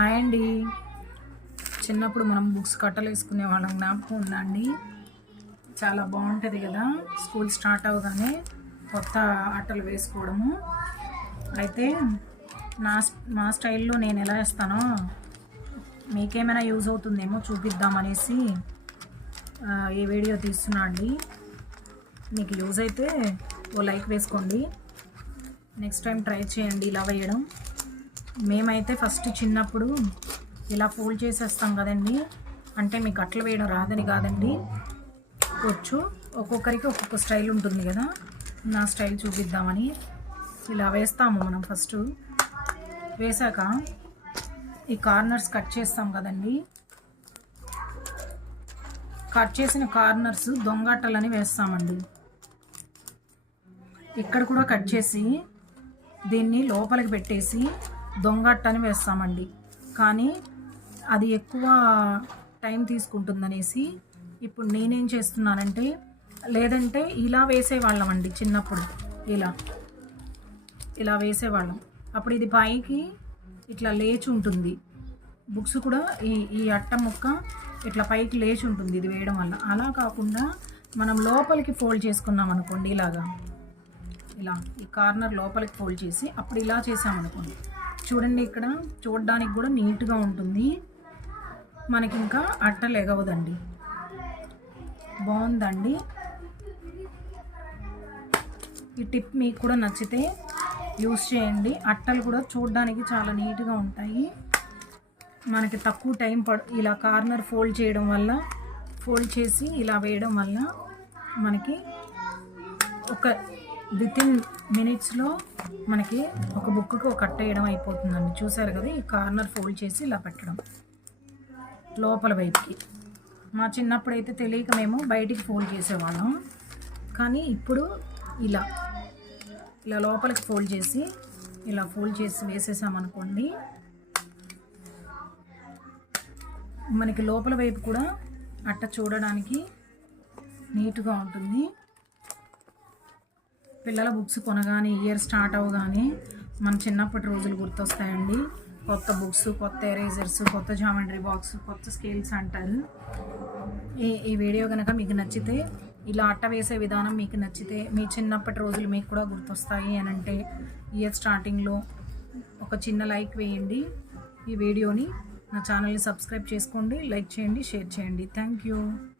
Hi అండి. చిన్నప్పుడు మనం బుక్స్ కట్టలు వేసుకునే వాళ్ళం, జ్ఞాపకం ఉందా అండి? చాలా బాగుంటుంది కదా స్కూల్ స్టార్ట్ అవ్వగానే కొత్త అట్టలు వేసుకోవడము. అయితే నా మా స్టైల్లో నేను ఎలా వేస్తానో మీకేమైనా యూజ్ అవుతుందేమో చూపిద్దామనేసి ఈ వీడియో తీస్తున్నా అండి. మీకు యూజ్ అయితే ఓ లైక్ వేసుకోండి, నెక్స్ట్ టైం ట్రై చేయండి ఇలా వేయడం. మేమైతే ఫస్ట్ చిన్నప్పుడు ఇలా ఫోల్డ్ చేసేస్తాం కదండి, అంటే మీకు అట్లా వేయడం రాదని కాదండి, వచ్చు. ఒక్కొక్కరికి ఒక్కొక్క స్టైల్ ఉంటుంది కదా, నా స్టైల్ చూపిద్దామని ఇలా వేస్తాము. మనం ఫస్ట్ వేసాక ఈ కార్నర్స్ కట్ చేస్తాం కదండి, కట్ చేసిన కార్నర్స్ దొంగట్టలని వేస్తామండి. ఇక్కడ కూడా కట్ చేసి దీన్ని లోపలికి పెట్టేసి దొంగట్టని వేస్తామండి. కానీ అది ఎక్కువ టైం తీసుకుంటుందనేసి ఇప్పుడు నేనేం చేస్తున్నానంటే, లేదంటే ఇలా వేసేవాళ్ళం అండి చిన్నప్పుడు. ఇలా వేసేవాళ్ళం. అప్పుడు ఇది పైకి ఇట్లా లేచి ఉంటుంది, బుక్స్ కూడా ఈ అట్ట ముక్క ఇట్లా పైకి లేచి ఉంటుంది ఇది వేయడం వల్ల. అలా కాకుండా మనం లోపలికి ఫోల్డ్ చేసుకున్నాం అనుకోండి, ఇలా ఈ కార్నర్ లోపలికి ఫోల్డ్ చేసి అప్పుడు ఇలా చేసామనుకోండి, చూడండి ఇక్కడ చూడడానికి కూడా నీట్గా ఉంటుంది, మనకి ఇంకా అట్టలు ఎగవదండి. బాగుందండి. ఈ టిప్ మీకు కూడా నచ్చితే యూస్ చేయండి. అట్టలు కూడా చూడడానికి చాలా నీట్గా ఉంటాయి. మనకి తక్కువ టైం ఇలా కార్నర్ ఫోల్డ్ చేయడం వల్ల, ఫోల్డ్ చేసి ఇలా వేయడం వల్ల మనకి ఒక వితిన్ మినిట్స్లో మనకి ఒక బుక్కి ఒక అట్ట వేయడం అయిపోతుందండి. చూసారు కదా, ఈ కార్నర్ ఫోల్డ్ చేసి ఇలా పెట్టడం లోపల వైపుకి. మా చిన్నప్పుడు అయితే తెలియక మేము బయటికి ఫోల్డ్ చేసేవాళ్ళం, కానీ ఇప్పుడు ఇలా లోపలికి ఫోల్డ్ చేసి వేసేసామనుకోండి, మనకి లోపల వైపు కూడా అట్ట చూడడానికి నీట్గా ఉంటుంది. పిల్లల బుక్స్ కొనగానే, ఇయర్ స్టార్ట్ అవ్వగానే మన చిన్నప్పటి రోజులు గుర్తొస్తాయండి. కొత్త బుక్స్, కొత్త ఎరేజర్స్, కొత్త జామెంట్రీ బాక్స్, కొత్త స్కేల్స్ అంటారు. ఈ వీడియో కనుక మీకు నచ్చితే, ఇలా అట్ట వేసే విధానం మీకు నచ్చితే, మీ చిన్నప్పటి రోజులు మీకు కూడా గుర్తొస్తాయి అని అంటే ఇయర్ స్టార్టింగ్లో ఒక చిన్న లైక్ వేయండి. ఈ వీడియోని, నా ఛానల్ని సబ్స్క్రైబ్ చేసుకోండి, లైక్ చేయండి, షేర్ చేయండి. Thank you.